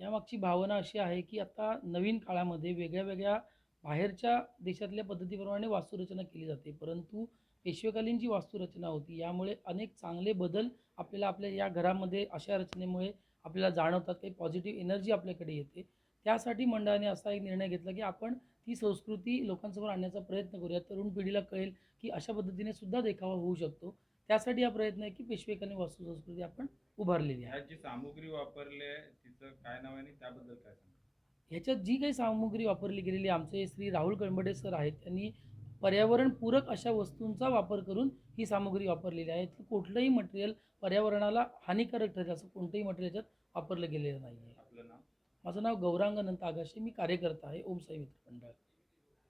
यामागची भावना अशी आहे, की आता नवीन काळामध्ये वेगळ्या-वेगळ्या बाहेरच्या देशातल्या पद्धतीप्रमाणे वास्तुरचना केली जाते. परंतु पेशवेकालीन जी वास्तुरचना होती, यामुळे अनेक चांगले बदल आपल्याला आपल्या या घरामध्ये अशा रचनेमुळे आपल्याला जाणवतात. काही पॉझिटिव्ह एनर्जी आपल्याकडे येते. त्यासाठी मंडळाने असा एक निर्णय घेतला, की आपण ती संस्कृती लोकांसमोर आणण्याचा प्रयत्न करूया. तरुण पिढीला कळेल, की अशा पद्धतीने सुद्धा देखावा होऊ शकतो. त्यासाठी हा प्रयत्न आहे, की पेशवेकालीन वास्तुसंस्कृती आपण उभारलेली आहे. ह्यात जी सामुग्री वापरली आहे तिचं काय नाव आहे आणि त्याबद्दल काय सांगा? ह्याच्यात जी काही सामुग्री वापरली गेलेली आमचे श्री राहुल कळंबडे सर आहेत, त्यांनी पर्यावरणपूरक अशा वस्तूंचा वापर करून ही सामुग्री वापरलेली आहे. की कुठलंही मटेरियल पर्यावरणाला हानिकारक ठरेल असं कोणतंही मटेरियल याच्यात वापरलं गेलेलं नाही आहे. आपलं नाव? माझं नाव गौरांग अनंत आगाशे. मी कार्यकर्ता आहे ओम साई मित्र मंडळ.